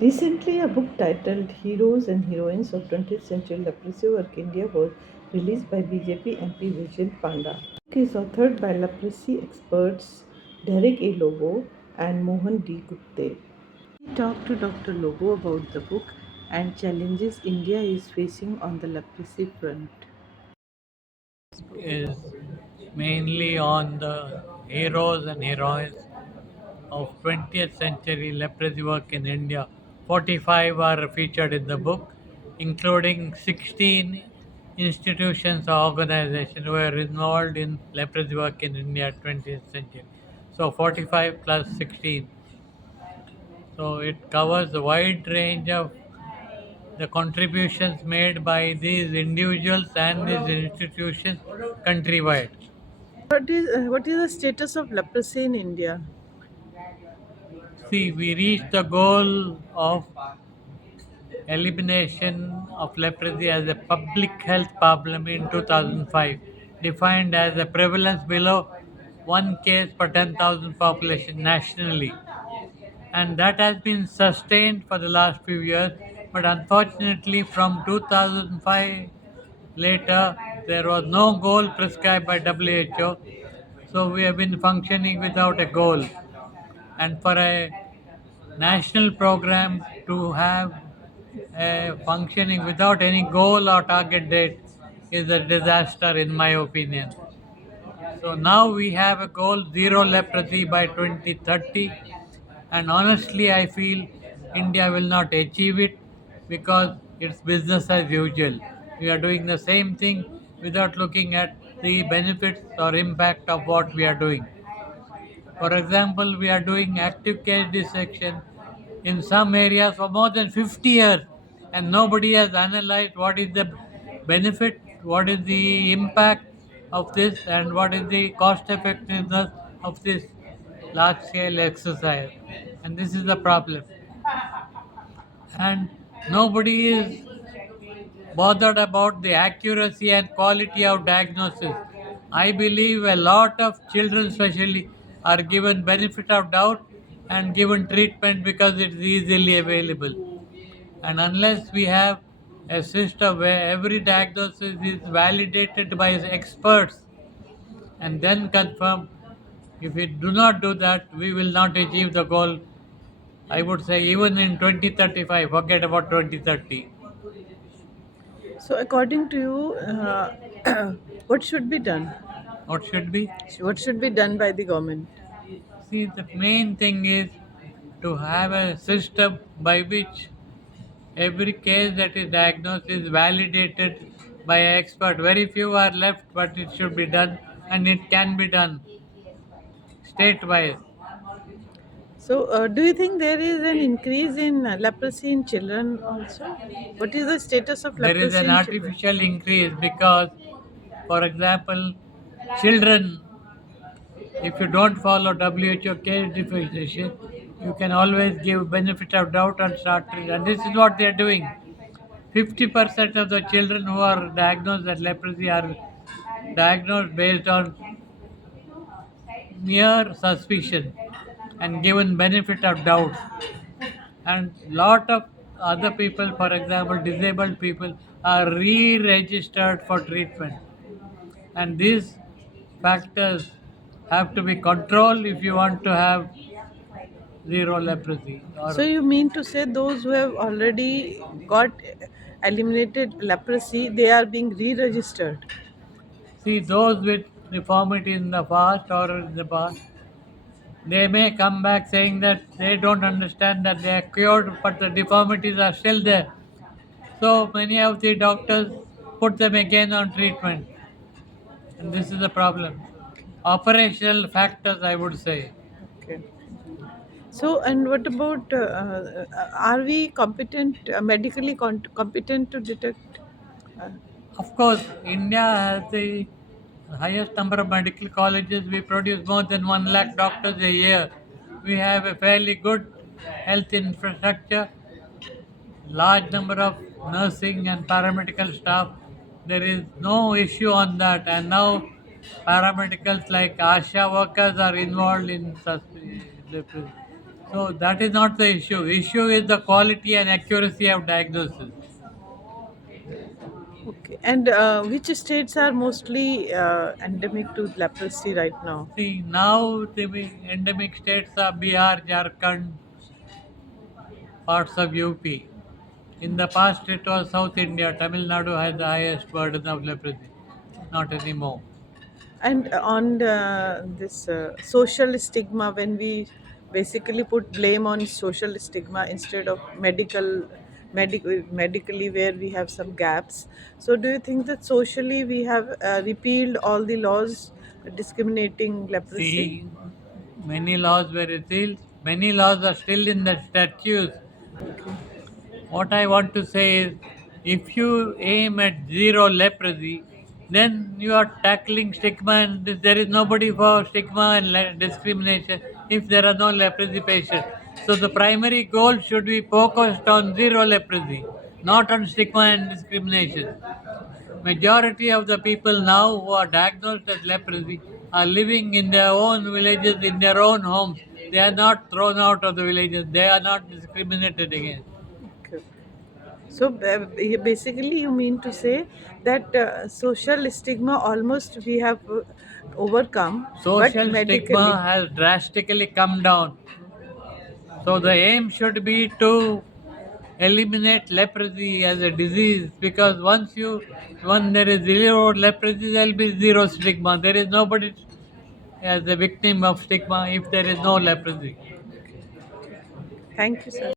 Recently, a book titled Heroes and Heroines of 20th Century Leprosy Work India was released by BJP MP Vijay Panda. The book is authored by leprosy experts Derek A. Lobo and Mohan D. Gupte. We talked to Dr. Lobo about the book and challenges India is facing on the leprosy front. Is mainly on the heroes and heroines of 20th century leprosy work in India. 45 are featured in the book, including 16 institutions or organizations who were involved in leprosy work in India 20th century. So 45 plus 16. So it covers a wide range of the contributions made by these individuals and these institutions countrywide. What is the status of leprosy in India? See, we reached the goal of elimination of leprosy as a public health problem in 2005, defined as a prevalence below one case per 10,000 population nationally. And that has been sustained for the last few years. But unfortunately, from 2005 later, there was no goal prescribed by WHO. So we have been functioning without a goal. And for a national program to have a functioning without any goal or target date is a disaster, in my opinion. So now we have a goal zero leprosy by 2030, and honestly, I feel India will not achieve it because it's business as usual. We are doing the same thing without looking at the benefits or impact of what we are doing. For example, we are doing active case dissection in some areas for more than 50 years, and nobody has analyzed what is the benefit, what is the impact of this, and what is the cost effectiveness of this large scale exercise. And this is the problem. And nobody is bothered about the accuracy and quality of diagnosis. I believe a lot of children, especially, are given benefit of doubt and given treatment because it's easily available. And unless we have a system where every diagnosis is validated by experts and then confirmed, if we do not do that, we will not achieve the goal. I would say even in 2035, forget about 2030. So, according to you, what should be done? What should be? What should be done by the government? See, the main thing is to have a system by which every case that is diagnosed is validated by an expert. Very few are left, but it should be done, and it can be done state-wise. So, do you think there is an increase in leprosy in children also? What is the status of There is leprosy an in children? artificial increase because, for example, children, if you don't follow WHO case definition, you can always give benefit of doubt and start treatment. And this is what they are doing. 50% of the children who are diagnosed with leprosy are diagnosed based on mere suspicion and given benefit of doubt. And lot of other people, for example, disabled people, are re-registered for treatment. And these factors have to be controlled if you want to have zero leprosy. So, Or you mean to say those who have already got eliminated leprosy, they are being re-registered? see those with deformity in the past or in the past, they may come back saying that they don't understand that they are cured, but the deformities are still there. So many of the doctors put them again on treatment, and this is the problem. Operational factors, I would say. Okay. So, and what about are we competent, medically competent to detect? Uh, Of course, India has the highest number of medical colleges. We produce more than 1 lakh doctors a year. We have a fairly good health infrastructure, large number of nursing and paramedical staff. There is no issue on that. And now paramedicals like ASHA workers are involved in such. So that is not the issue. Issue is the quality and accuracy of diagnosis. Okay. And which states are mostly endemic to leprosy right now? See, now the endemic states are Bihar, Jharkhand, parts of UP. In the past, it was South India. Tamil Nadu has the highest burden of leprosy. Not anymore. And on this social stigma, when we basically put blame on social stigma instead of medically, where we have some gaps. So do you think that socially we have repealed all the laws discriminating leprosy? See, many laws were repealed. Many laws are still in the statutes. Okay. What I want to say is, if you aim at zero leprosy, then you are tackling stigma, and there is nobody for stigma and discrimination if there are no leprosy patients. So the primary goal should be focused on zero leprosy, not on stigma and discrimination. Majority of the people now who are diagnosed as leprosy are living in their own villages, in their own homes. They are not thrown out of the villages. They are not discriminated against. Okay. So basically, you mean to say that social stigma almost we have overcome, but Social medically. stigma has drastically come down. So the aim should be to eliminate leprosy as a disease, because when there is zero leprosy, there will be zero stigma. There is nobody as a victim of stigma if there is no leprosy. Thank you, sir.